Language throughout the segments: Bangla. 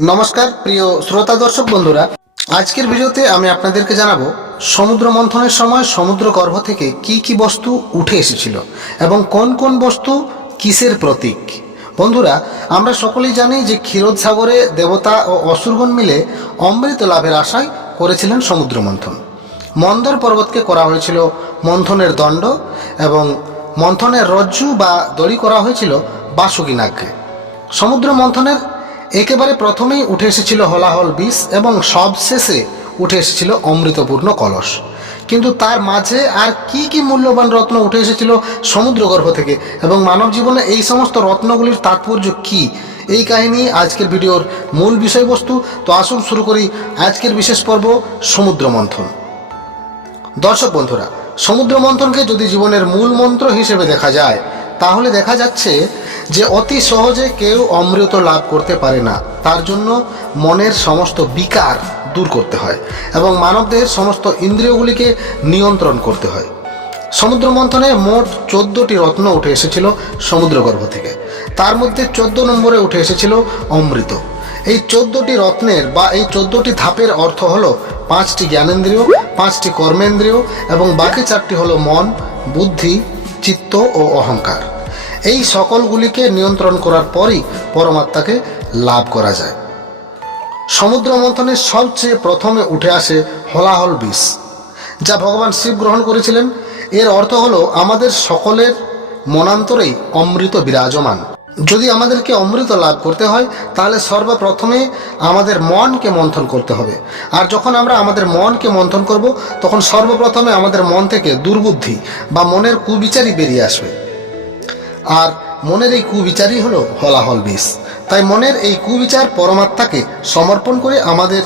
নমস্কার, প্রিয় শ্রোতা দর্শক বন্ধুরা। আজকের ভিডিওতে আমি আপনাদেরকে জানাব, সমুদ্র মন্থনের সময় সমুদ্র গর্ভ থেকে কি কি বস্তু উঠে এসেছিল এবং কোন কোন বস্তু কিসের প্রতীক? বন্ধুরা, আমরা সকলেই জানি যে ক্ষীরোদ সাগরে দেবতা ও অসুরগণ মিলে অমৃত লাভের আশায় করেছিলেন সমুদ্র মন্থন। মন্দর পর্বতকে করা হয়েছিল মন্থনের দণ্ড এবং মন্থনের রজ্জু বা দড়ি করা হয়েছিল বাসুকী নাগকে। সমুদ্র মন্থনের একেবারে প্রথমেই উঠে এসেছিল হলাহল বিষ এবং সবশেষে উঠে এসেছিল অমৃতপূর্ণ কলস। কিন্তু তার মাঝে আর কি কি মূল্যবান রত্ন উঠে এসেছিল সমুদ্রগর্ভ থেকে এবং মানব জীবনে এই সমস্ত রত্নগুলির তাৎপর্য কি? এই কাহিনী আজকের ভিডিওর মূল বিষয়বস্তু। তো আসুন শুরু করি আজকের বিশেষ পর্ব সমুদ্র মন্থন দর্শক বন্ধুরা সমুদ্র মন্থনকে যদি জীবনের মূল মন্ত্র হিসেবে দেখা যায়, তাহলে দেখা যাচ্ছে যে অতি সহজে কেউ অমৃত লাভ করতে পারে না, তার জন্য মনের সমস্ত বিকার দূর করতে হয় এবং মানবদেহের সমস্ত ইন্দ্রিয়গুলিকে নিয়ন্ত্রণ করতে হয়। সমুদ্র মন্থনে মোট চোদ্দোটি রত্ন উঠে এসেছিল সমুদ্রগর্ভ থেকে। তার মধ্যে চোদ্দ নম্বরে উঠে এসেছিল অমৃত। এই চোদ্দোটি রত্নের বা এই চোদ্দোটি ধাপের অর্থ হলো পাঁচটি জ্ঞানেন্দ্রিয়, পাঁচটি কর্মেন্দ্রিয় এবং বাকি চারটি হলো মন, বুদ্ধি, চিত্ত ও অহংকার। এই সকলগুলিকে নিয়ন্ত্রণ করার পরই পরমাত্মাকে লাভ করা যায়। সমুদ্র মন্থনে সবচেয়ে প্রথমে উঠে আসে হলাহল বিষ, যা ভগবান শিব গ্রহণ করেছিলেন। এর অর্থ হলো আমাদের সকলের মনান্তরেই অমৃত বিরাজমান। যদি আমাদেরকে অমৃত লাভ করতে হয়, তাহলে সর্বপ্রথমে আমাদের মনকে মন্থন করতে হবে। আর যখন আমরা আমাদের মনকে মন্থন করব, তখন সর্বপ্রথমে আমাদের মন থেকে দুর্বুদ্ধি বা মনের কুবিচারই বেরিয়ে আসবে। আর মনের এই কুবিচারই হলো হলাহল বিষ। তাই মনের এই কুবিচার পরমাত্মাকে সমর্পণ করে আমাদের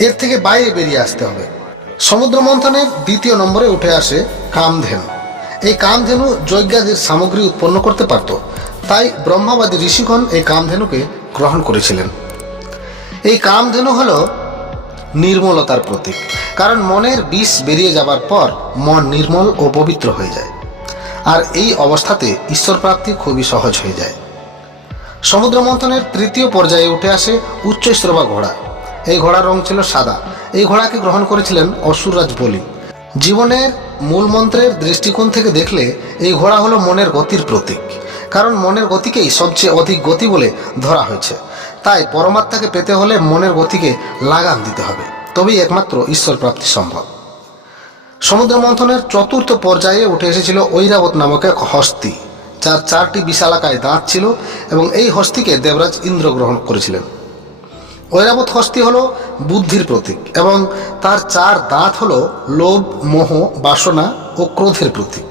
এর থেকে বাইরে বেরিয়ে আসতে হবে। সমুদ্র মন্থনের দ্বিতীয় নম্বরে উঠে আসে কামধেনু। এই কামধেনু যজ্ঞাদির সামগ্রী উৎপন্ন করতে পারত। তাই ব্রহ্মাবাদী ঋষিগণ এই কামধেনুকে গ্রহণ করেছিলেন। এই কামধেনু হল নির্মলতার প্রতীক। কারণ মনের বিষ বেরিয়ে যাবার পর মন নির্মল ও পবিত্র হয়ে যায়। আর এই অবস্থাতে ঈশ্বর প্রাপ্তি খুবই সহজ হয়ে যায়। সমুদ্র মন্থনের তৃতীয় পর্যায়ে উঠে আসে উচ্চ উচ্চশ্রবা ঘোড়া। এই ঘোড়ার রং ছিল সাদা। এই ঘোড়াকে গ্রহণ করেছিলেন অসুররাজ বলি। জীবনের মূল মন্ত্রের দৃষ্টিকোণ থেকে দেখলে এই ঘোড়া হলো মনের গতির প্রতীক। কারণ মনের গতিকেই সবচেয়ে অধিক গতি বলে ধরা হয়েছে। তাই পরমাত্মাকে পেতে হলে মনের গতিকে লাগাম দিতে হবে। তবেই একমাত্র ঈশ্বর প্রাপ্তি সম্ভব। সমুদ্র মন্থনের চতুর্থ পর্যায়ে উঠে এসেছিল ঐরাবত নামক এক হস্তি, যার চারটি বিশালাকায় দাঁত ছিল এবং এই হস্তিকে দেবরাজ ইন্দ্র গ্রহণ করেছিলেন। ঐরাবত হস্তি হল বুদ্ধির প্রতীক এবং তার চার দাঁত হল লোভ, মোহ, বাসনা ও ক্রোধের প্রতীক।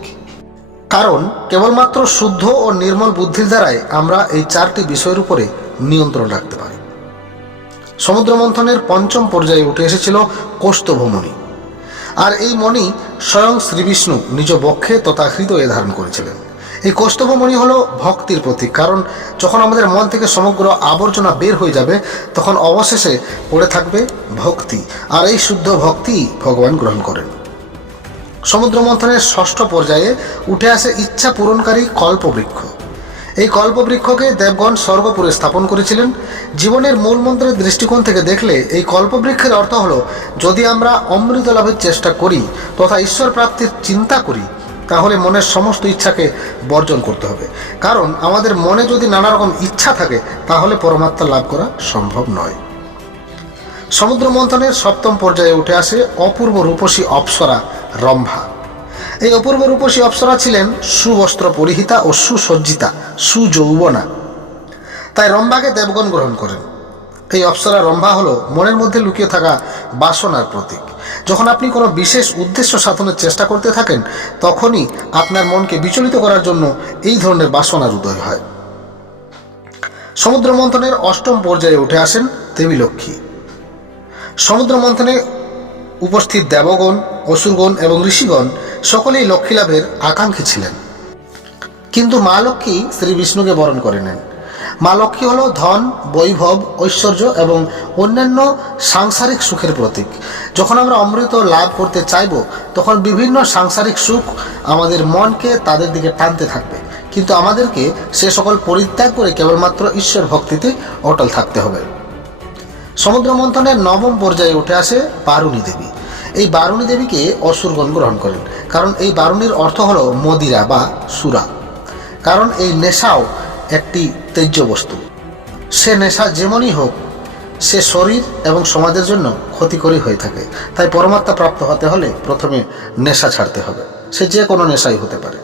কারণ কেবলমাত্র শুদ্ধ ও নির্মল বুদ্ধির দ্বারাই আমরা এই চারটি বিষয়ের উপরে নিয়ন্ত্রণ রাখতে পারি। সমুদ্র মন্থনের পঞ্চম পর্যায়ে উঠে এসেছিল কৌস্তভমণি আর এই মণি স্বয়ং শ্রীবিষ্ণু নিজ বক্ষে তথা হৃদয়ে ধারণ করেছিলেন। এই কৌস্তভমণি হলো ভক্তির প্রতীক, কারণ যখন আমাদের মন থেকে সমগ্র আবর্জনা বের হয়ে যাবে, তখন অবশেষে পড়ে থাকবে ভক্তি, আর এই শুদ্ধ ভক্তি ভগবান গ্রহণ করেন। সমুদ্র মন্থনের ষষ্ঠ পর্যায়ে উঠে আসে ইচ্ছা পূরণকারী কল্পবৃক্ষ। এই কল্পবৃক্ষকে দেবগণ স্বর্গপুরে স্থাপন করেছিলেন। জীবনের মূল মন্ত্রের দৃষ্টিকোণ থেকে দেখলে এই কল্পবৃক্ষের অর্থ হলো, যদি আমরা অমৃত লাভের চেষ্টা করি তথা ঈশ্বর প্রাপ্তির চিন্তা করি, তাহলে মনের সমস্ত ইচ্ছাকে বর্জন করতে হবে। কারণ আমাদের মনে যদি নানা রকম ইচ্ছা থাকে, তাহলে পরমাত্মা লাভ করা সম্ভব নয়। সমুদ্র মন্থনের সপ্তম পর্যায়ে উঠে আসে অপূর্ব রূপসী অপ্সরা রম্ভা। এই অপূর্ব রূপসী অপ্সরা ছিলেন সুবস্ত্র পরিহিতা ও সুসজ্জিতা, সুযৌবনা। তাই রম্ভাকে দেবগণ গ্রহণ করেন। এই অপ্সরা রম্ভা হলো মনের মধ্যে লুকিয়ে থাকা বাসনার প্রতীক। যখন আপনি কোনো বিশেষ উদ্দেশ্য সাধনের চেষ্টা করতে থাকেন, তখনই আপনার মনকে বিচলিত করার জন্য এই ধরনের বাসনার উদয় হয়। সমুদ্র মন্থনের অষ্টম পর্যায়ে উঠে আসেন দেবী লক্ষ্মী সমুদ্র মন্থনে উপস্থিত দেবগণ, অসুরগণ এবং ঋষিগণ সকলেই লক্ষ্মী লাভের আকাঙ্ক্ষী ছিলেন। কিন্তু মা লক্ষ্মী শ্রী বিষ্ণুকে বরণ করে নেন। মা লক্ষ্মী হল ধন, বৈভব, ঐশ্বর্য এবং অন্যান্য সাংসারিক সুখের প্রতীক। যখন আমরা অমৃত লাভ করতে চাইব, তখন বিভিন্ন সাংসারিক সুখ আমাদের মনকে তাদের দিকে টানতে থাকবে। কিন্তু আমাদেরকে সে সকল পরিত্যাগ করে কেবলমাত্র ঈশ্বর ভক্তিতে অটল থাকতে হবে। সমুদ্র মন্থনের নবম পর্যায়ে উঠে আসে বারুণী দেবী। এই বারুণী দেবীকে অসুরগণ গ্রহণ করেন। কারণ এই বারুণীর অর্থ হলো মদিরা বা সুরা। কারণ এই নেশাও একটি তেজ্য বস্তু। সে নেশা যেমনই হোক, সে শরীর এবং সমাজের জন্য ক্ষতিকরী হয়ে থাকে। তাই পরমাত্মা প্রাপ্ত হতে হলে প্রথমে নেশা ছাড়তে হবে। সে যে কোনো নেশাই হতে পারে।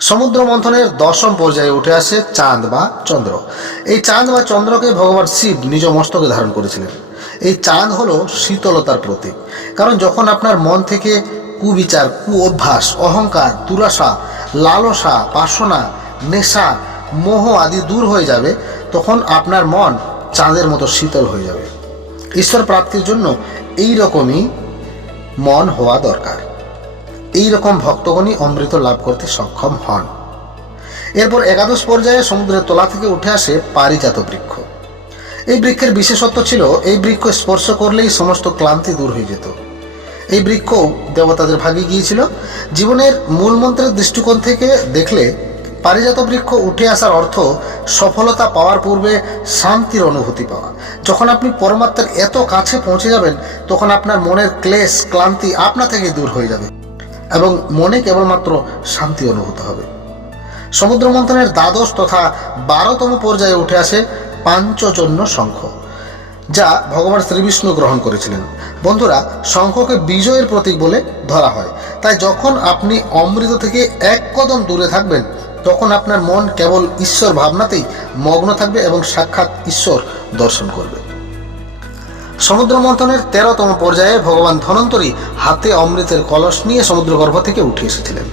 সমুদ্র মন্থনের দশম পর্যায়ে উঠে আসে চাঁদ বা চন্দ্র। এই চাঁদ বা চন্দ্রকে ভগবান শিব নিজ মস্তকে ধারণ করেছিলেন। এই চাঁদ হলো শীতলতার প্রতীক। কারণ যখন আপনার মন থেকে কুবিচার কু অভ্যাস অহংকার, দুরাশা, লালসা, বাসনা, নেশা, মোহ আদি দূর হয়ে যাবে, তখন আপনার মন চাঁদের মতো শীতল হয়ে যাবে। ঈশ্বর প্রাপ্তির জন্য এই রকমই মন হওয়া দরকার। এই রকম ভক্তগণই অমৃত লাভ করতে সক্ষম হন। এরপর একাদশ পর্যায়ে সমুদ্রের তলা থেকে উঠে আসে পারিজাত বৃক্ষ। এই বৃক্ষের বিশেষত্ব ছিল, এই বৃক্ষ স্পর্শ করলেই সমস্ত ক্লান্তি দূর হয়ে যেত। এই বৃক্ষ দেবতাদের ভাগে গিয়েছিল। জীবনের মূল মন্ত্রের দৃষ্টিকোণ থেকে দেখলে পারিজাত বৃক্ষ উঠে আসার অর্থ সফলতা পাওয়ার পূর্বে শান্তির অনুভূতি পাওয়া। যখন আপনি পরমাত্মার এত কাছে পৌঁছে যাবেন, তখন আপনার মনের ক্লেশ, ক্লান্তি আপনা থেকেই দূর হয়ে যাবে এবং মনে কেবলমাত্র শান্তি অনুভূত হবে। সমুদ্র মন্থনের দ্বাদশ তথা বারোতম পর্যায়ে উঠে আসে পাঞ্চজন্য শঙ্খ। যা ভগবান শ্রীবিষ্ণু গ্রহণ করেছিলেন। বন্ধুরা, শঙ্খকে বিজয়ের প্রতীক বলে ধরা হয়। তাই যখন আপনি অমৃত থেকে এক কদম দূরে থাকবেন, তখন আপনার মন কেবল ঈশ্বর ভাবনাতেই মগ্ন থাকবে এবং সাক্ষাৎ ঈশ্বর দর্শন করবে। সমুদ্র মন্থনের তেরোতম পর্যায়ে ভগবান ধনন্তরী হাতে অমৃতের কলস নিয়ে সমুদ্রগর্ভ থেকে উঠে এসেছিলেন।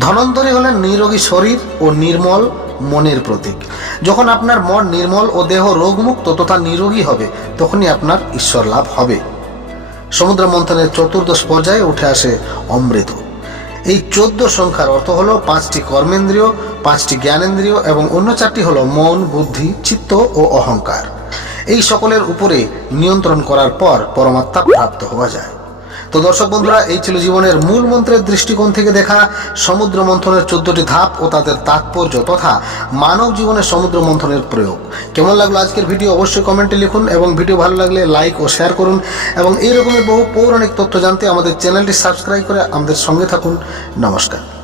ধনন্তরী হলেন নিরোগী শরীর ও নির্মল মনের প্রতীক। যখন আপনার মন নির্মল ও দেহ রোগমুক্ত তথা নিরোগী হবে, তখনই আপনার ঈশ্বর লাভ হবে। সমুদ্র মন্থনের চতুর্দশ পর্যায়ে উঠে আসে অমৃত। এই চোদ্দ সংখ্যার অর্থ হলো পাঁচটি কর্মেন্দ্রিয়, পাঁচটি জ্ঞানেন্দ্রিয় এবং অন্য চারটি হলো মন, বুদ্ধি, চিত্ত ও অহংকার। এই সকলের উপরে নিয়ন্ত্রণ করার পর পরমাত্মা প্রাপ্ত হওয়া যায়। তো দর্শক বন্ধুরা, এই ছিল জীবনের মূল মন্ত্রের দৃষ্টিকোণ থেকে দেখা সমুদ্র মন্থনের চোদ্দটি ধাপ ও তাদের তাৎপর্য তথা মানব জীবনের সমুদ্র মন্থনের প্রয়োগ। কেমন লাগল আজকের ভিডিও অবশ্যই কমেন্টে লিখুন এবং ভিডিও ভালো লাগলে লাইক ও শেয়ার করুন এবং এই রকমের বহু পৌরাণিক তথ্য জানতে আমাদের চ্যানেলটি সাবস্ক্রাইব করে আমাদের সঙ্গে থাকুন। নমস্কার।